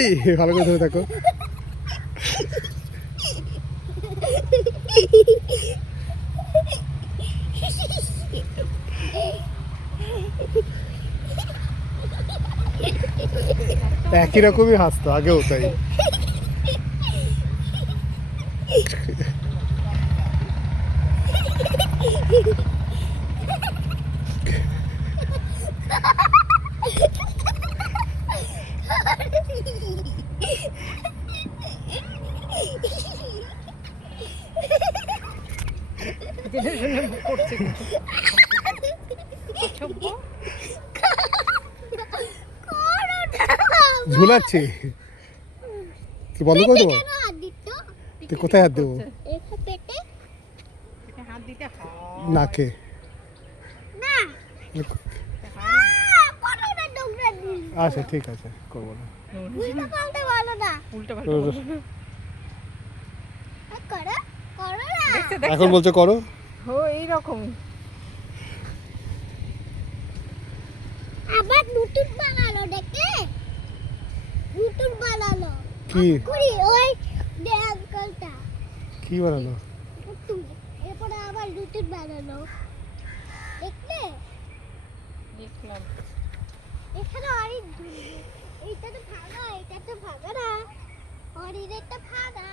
এই ভালো করে ধরে থাকো। একই রকমই হাসতো আগেও তাই। ঝুলাচ্ছে কি বন্ধ করে দেবো? তুই কোথায় হাত দেবো? নাকে। আচ্ছা ঠিক আছে, করবো না। এখন বলছো করো। এইরকম আবার নতুন বানালো দেখে, নতুন বানালো কি ওই আঙ্কেলটা কি বানালো? এরপরে আবার নতুন বানালো দেখলে। দেখলাম এখানে অনেক এইটা তো ভাঙা, এটা তো ভাঙা না, অনেকটা ভাঙা।